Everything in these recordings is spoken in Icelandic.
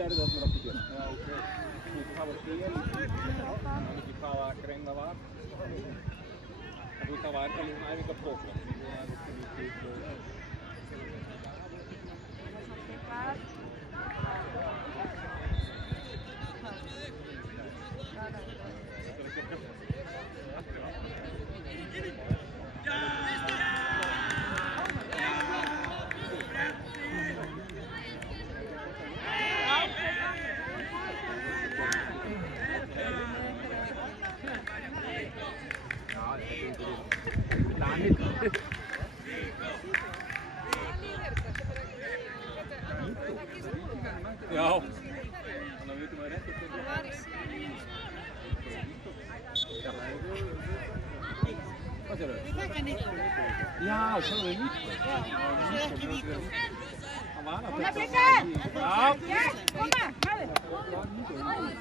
Gerði allir aftur hér. Já, ok. Það var hér, ég veit ekki hvaða grein það var. Það var alveg æfingapróf. Já, þannig að við veitum að það rétt eftir það. Hvað sér þau? Við þekka Níko. Já, það er Níko. Já, það er ekki Níko. Það var að þetta. Já, koma, hæði.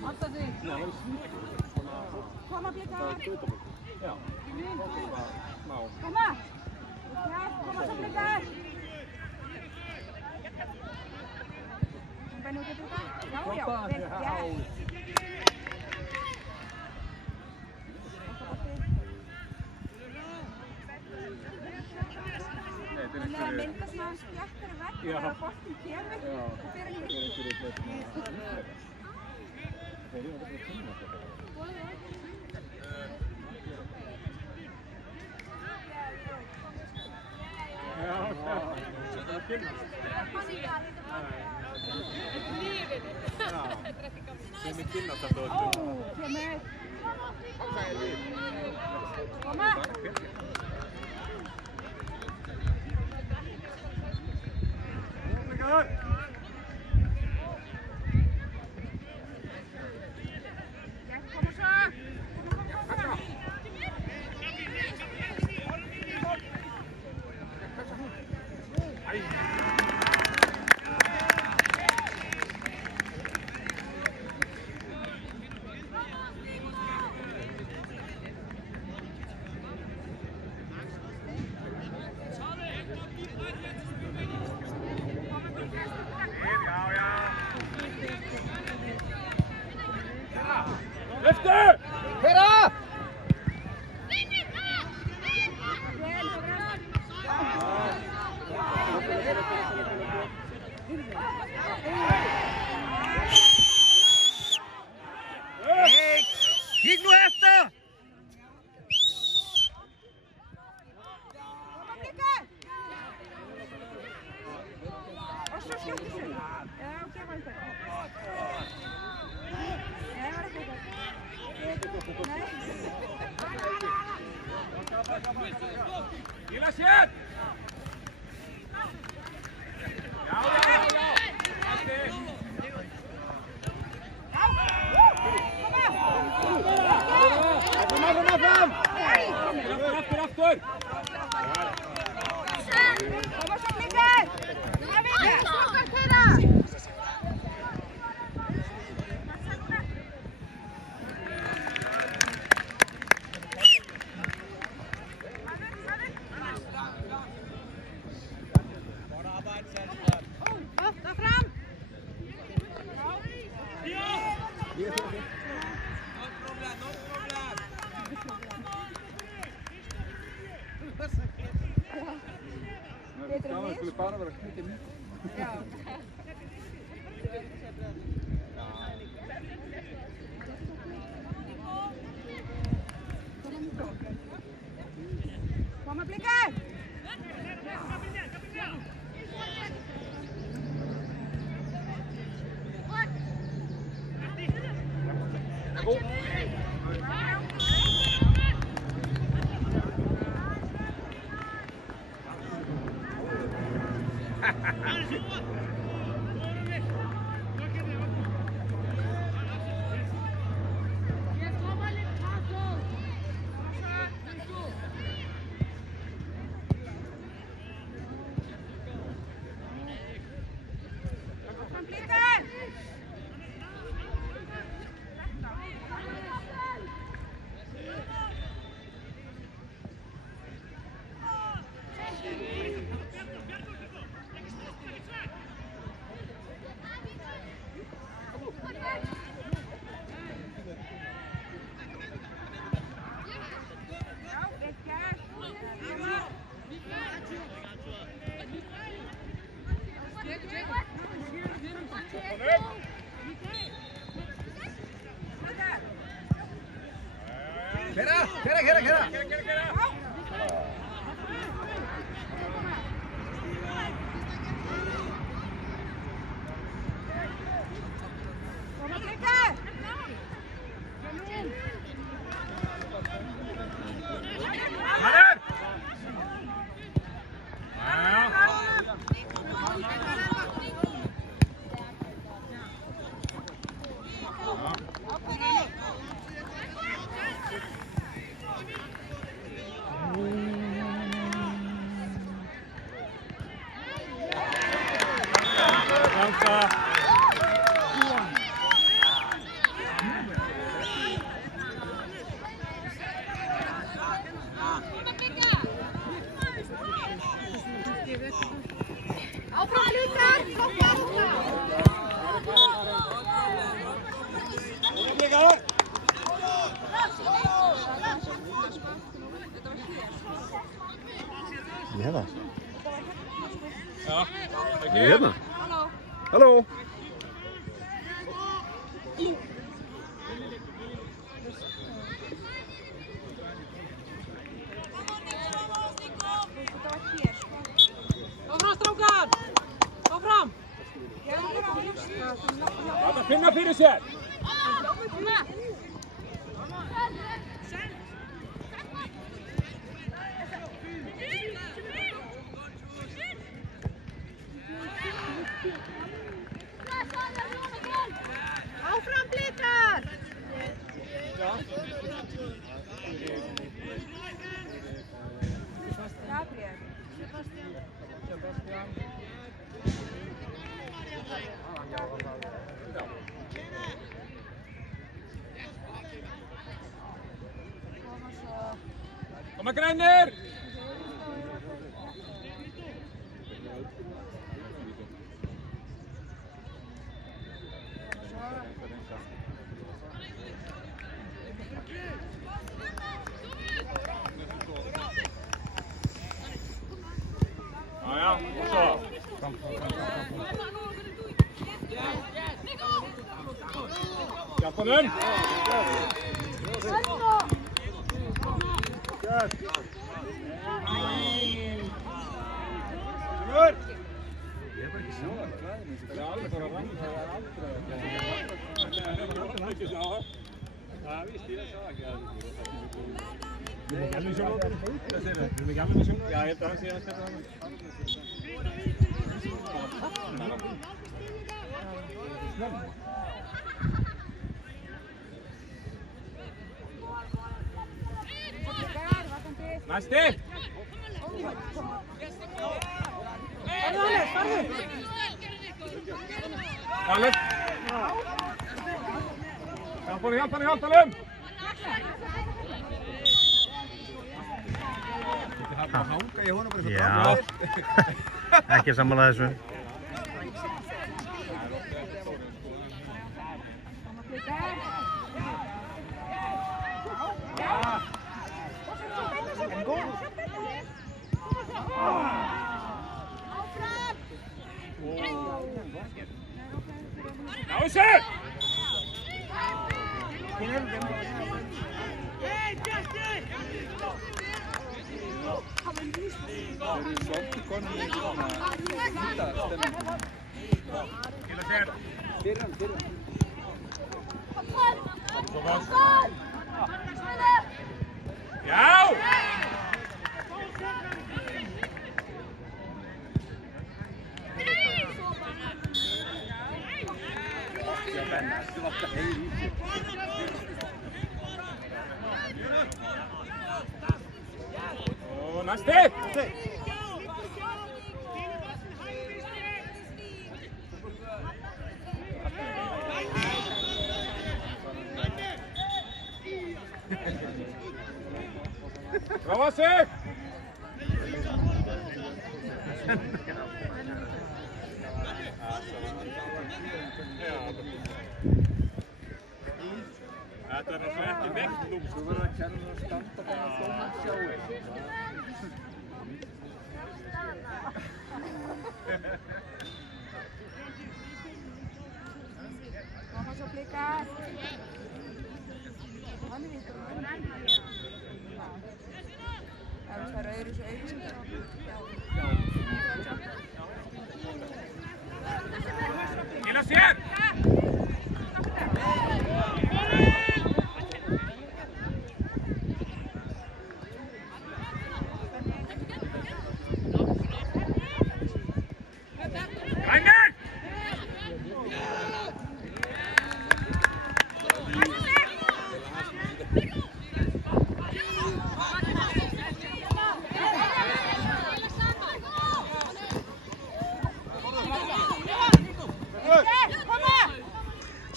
Alltaf því. Já, það er Níko. Koma, Blíkar. Já, koma. Já, koma svo Blíkar. Vai no que tu tá? Não, eu. Það myndast svona spjættar vegg þegar boltinn kemur og fer hann í Sem kynnast þetta öllu. Kemur. Koma. Efter! Hera! Kik nu efter! Gilla shit! Ja. Alltid. Kom fram! Efter! Kom så Blíkar! Jag vet det! betur en við. Það skulle bara vera knutið mjög. Já. Koma Blikar! Hérna? Já, ekki hérna? Halló! Áfram strákar! Áfram! Láta finna fyrir sér! Áfram Blikar! Gabriel. Koma grænir! Ja, så. Hjälp honom! Ja, helt ärligt, jag ska ta honom. Masti! Kalle! Hjälp honom! Já, ekki sammála þessu. Pási! Svolítið konum í svona hýttastemningu. Til að sér. Fyrir hann. Svo gott. Já! Já, menn, þetta var alltaf heyri í sig. Og næsti! Bra sig! Þetta er náttúrulega ekki neitt lúm. Þú verður að kenna að standa bara að dóma sjáu. Vamos a aplicar. Það er öðru svo auðvitað. Til að sér!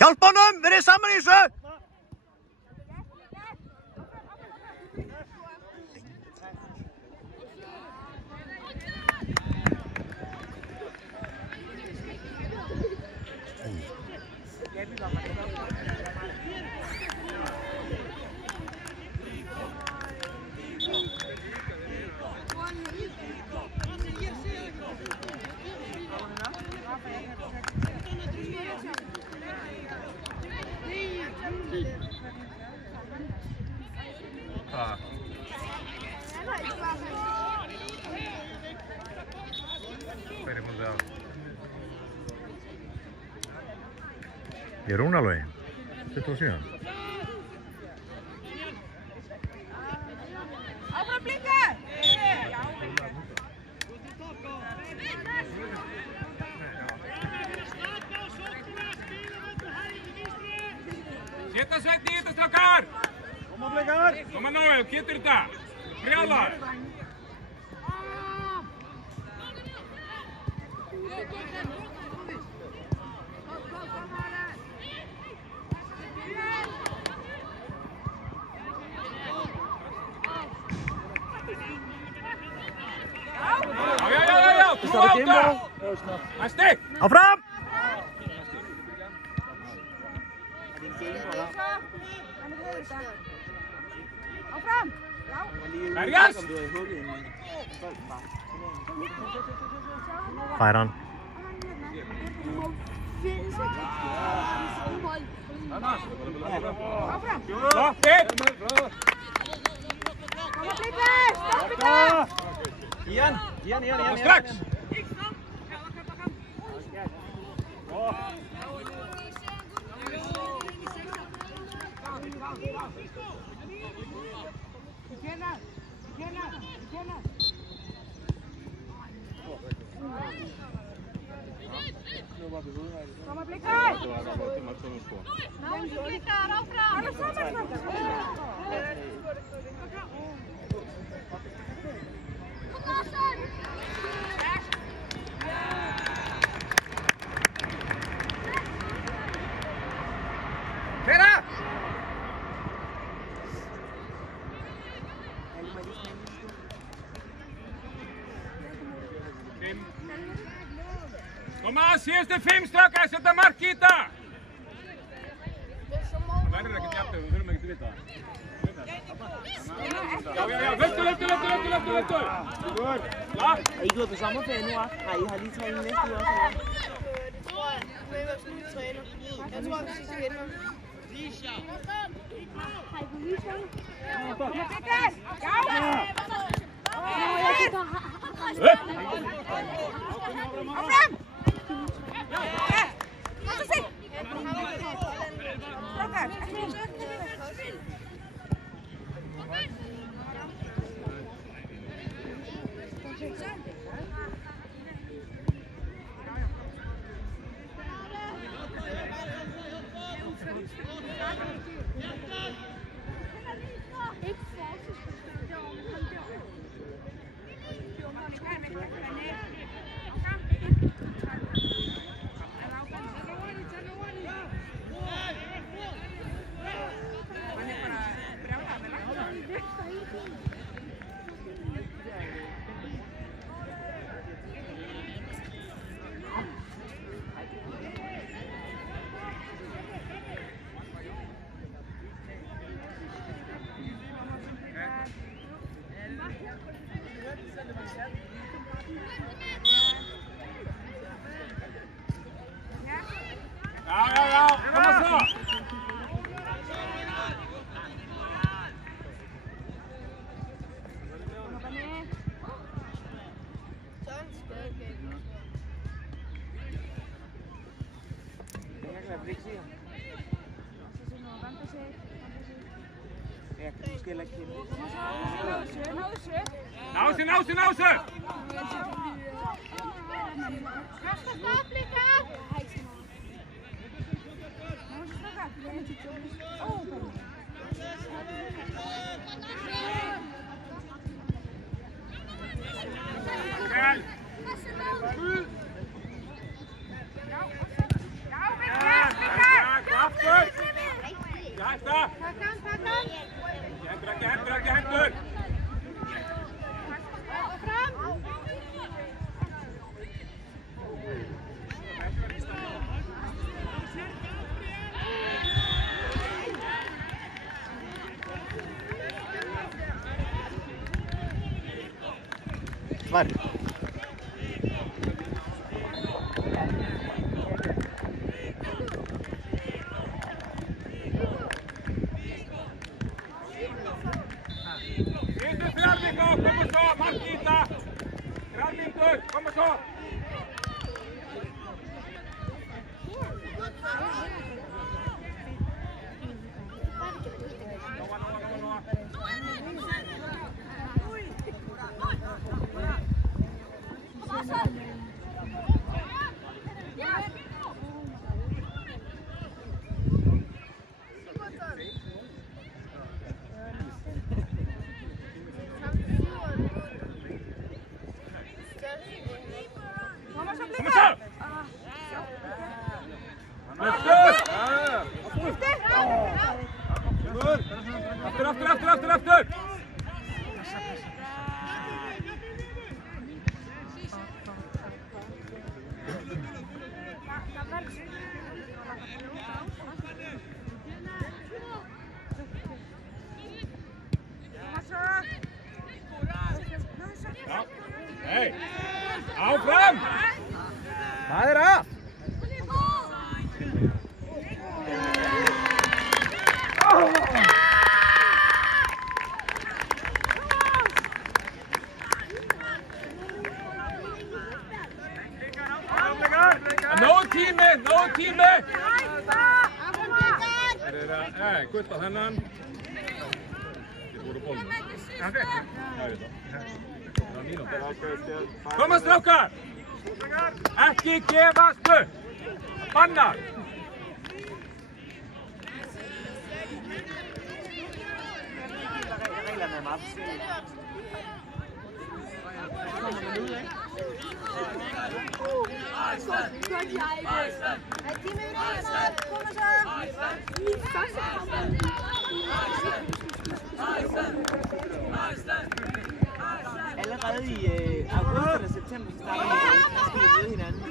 Hjálpa honum, verið saman í þessu! Ég er Rúnalói, 27. Áfram blikar! Seta Sveinn í þetta, strákar! Koma blikar! Koma Nóel, getur þetta! Brjálar! Já, þú átta! Næsti! Áfram! Áfram! Berjast! Fær hann. Áfram! Lottið! Koma blikar! Stopp blikar! Ian! Og strax! Koma blikar! Náðu blikar, áfram! Alla saman! Fera! Koma, síðustu 5 strákar, setja mark í þetta! Það verður ekkert jafn, við þurfum ekkert að vita það. Løfte! Klar? Er I gået på sommerferie nu også? Nej, I har lige trænet næste uge også, eller? Jeg tror, vi skal hente ham. Ja. Kom så! Jeg kan måske heller ikke kende. Nause! Hentur! Var. Kom så! Efter! Ja. Hej! Av fram! Här då! No time! Koittaa tänään. Kom stråkar! Äkki kevästy! Panna! Reglerne er meget forskellige. Allerede i august eller september starter vi at møde hinanden.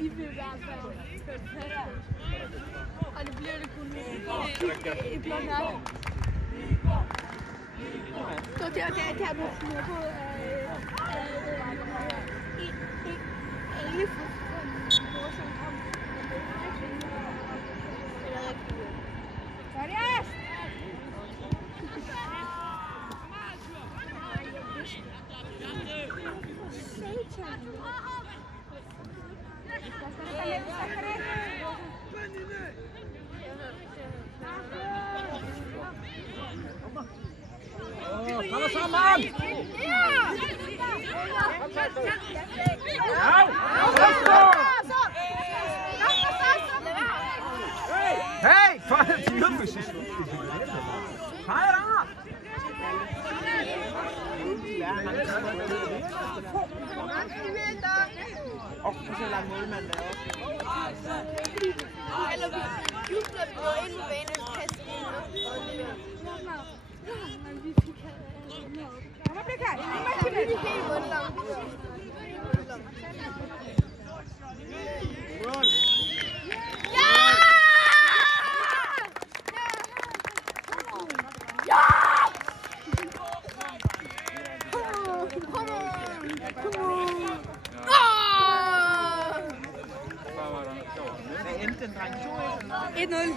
De vil i hvert fald og det bliver det kun i blå mærke. Så det er det her med på alle for kamp. Kom sammen! Hey, fare il tiro! Fare! Og så lader målmanden der også. Eller vi jubler på en bane og kaster ind. Men vi fik Kom bliver kaldt. vi er helt rundt Hvad endte den, dreng? 2-1? 1-0.